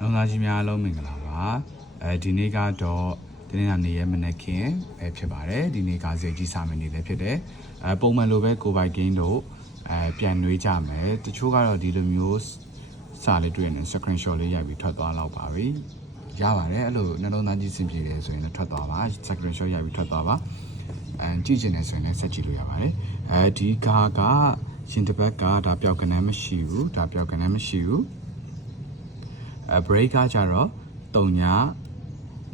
လုံသားကြီးများလုံးမင်္ဂလာပါဒီနေ့ကတော့ဒီနေ့ကနေရမနက်ခင်းဖြစ်ပါတယ်ဒီနေ့ကစေကြီးစာမနေလည်းဖြစ်တယ်ပုံမှန်လိုပဲကိုပိုင်ကင်းတို့ပြန်နှွေးကြမယ်တချို့ကတော့ဒီလိုမျိုးစာလေးတွေ့နေ screenshot လေးရိုက်ပြီးထွက်သွားလောက်ပါပြီရပါတယ်အဲ့လိုနှလုံးသားကြီးစင်ပြေတယ်ဆိုရင်လည်းထွက်သွားပါ screenshot ရိုက်ပြီးထွက်သွားပါကြည့်ချင်တယ်ဆိုရင်လည်းဆက်ကြည့်လို့ရပါတယ်ဒီကားကရှင်တစ်ပတ်ကဒါပြောက်ကနန်းမရှိဘူးဒါပြောက်ကနန်းမရှိဘူးbreak ကကြတော့3ည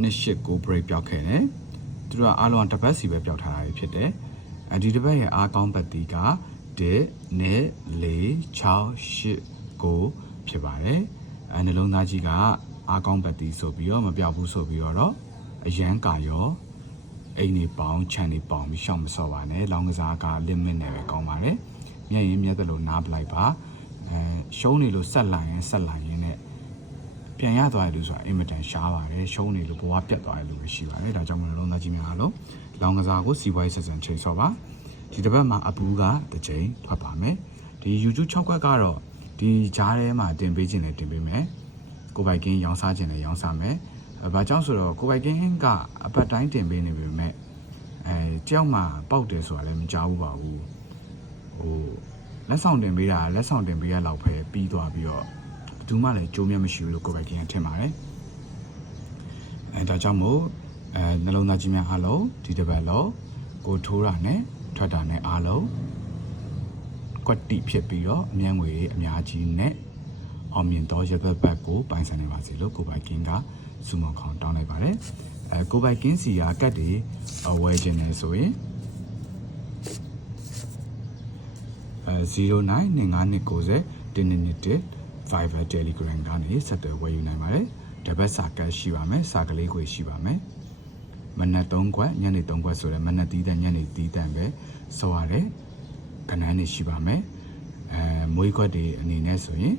289 break ပြောက်ခဲ့တယ်သူတို့ကအားလုံးတစ်ပတ်စီပဲပြောက်ထားတာဖြစ်တယ်ဒီတစ်ပတ်ရဲ့အားကောင်းပတ်တီးက1 2 4 6 8 9ဖြစ်ပါတယ်နှလုံးသားကြီးကအားကောင်းပတ်တီးဆိုပြီးတော့မပြောက်ဘူးဆိုပြီးတော့အရန်ကာရောအိမ်နေပေါင်းခြံနေပေါင်းပြီးရှောင်းမစော့ပါနဲ့လောင်းကစားက limit နဲ့ပဲကောင်းပါတယ်မျက်ရင်မျက်သလိုနားပလိုက်ပါရှုံးနေလို့ဆက်လိုက်ရင်နဲ့ပြန်ရသွားတယ်လို့ဆိုတာအင်မတန်ရှားပါတယ်ရှုံးနေလို့ဘဝပြတ်သွားတယ်လို့ပဲရှိပါတယ်ဒါကြောင့်မလို့လုံးသားကြီးများလို့လောင်ကစားကိုစီးပွားရေးဆက်ဆံချိန်ဆော့ပါဒီတစ်ပတ်မှာအပူကတစ်ချိန်ထွက်ပါမယ်ဒီ YouTube 6ခွက်ကတော့ဒီကြားထဲမှာတင်ပေးခြင်းလည်းတင်ပေးမယ်ကိုပိုင်ကင်းရောင်းစားခြင်းလည်းရောင်းစားမယ်ဘာကြောင့်ဆိုတော့ကိုပိုင်ကင်းကအပတ်တိုင်းတင်ပေးနေပေမဲ့ကြောက်မှပေါက်တယ်ဆိုတာလည်းမကြောက်ဘူးပါဘူးလက်ဆောင်တင်ပေးတာလက်ဆောင်တင်ပေးရလောက်ပဲပြီးသွားပြီးတော့ဘူးမှလည်းကြိုးမြတ်မရှိဘူးလို့ကိုပိုင်ကင်းကထင်ပါတယ်ဒါကြောင့်မို့နှလုံးသားကြီးများအားလုံးဒီတစ်ပတ်လုံးကိုထိုးတာနဲ့ထွက်တာနဲ့အားလုံးကွက်တိဖြစ်ပြီးတော့အမြန်းငွေအများကြီးနဲ့အောင်မြင်သောရပတ်ပတ်ကိုပိုင်ဆိုင်နေပါစေလို့ကိုပိုင်ကင်းကစုမခေါင်တောင်းလိုက်ပါတယ်ကိုပိုင်ကင်းစီကကတ်တွေဝယ်ခြင်းနဲ့ဆိုရင်092590 Viber Telegram ကနေဆက်သွယ်ဝယ်ယူနိုင်ပါတယ်။တပတ်စာကတ်ရှိပါမယ်။စာကလေးကိုရှိပါမယ်။မနက်3ခွက်ညနေ3ခွက်ဆိုတော့မနက်တီးတဲ့ညနေတီးတဲ့ပဲဆိုရတယ်။ကနန်းနေရှိပါမယ်။မွေးခွက်တွေအနေနဲ့ဆိုရင်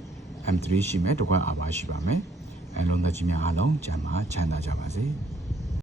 M3 ရှိမယ်။တစ်ခွက်အာပါရှိပါမယ်။လုံးသားကြီးများအားလုံးကျန်းမာချမ်းသာကြပါစေ။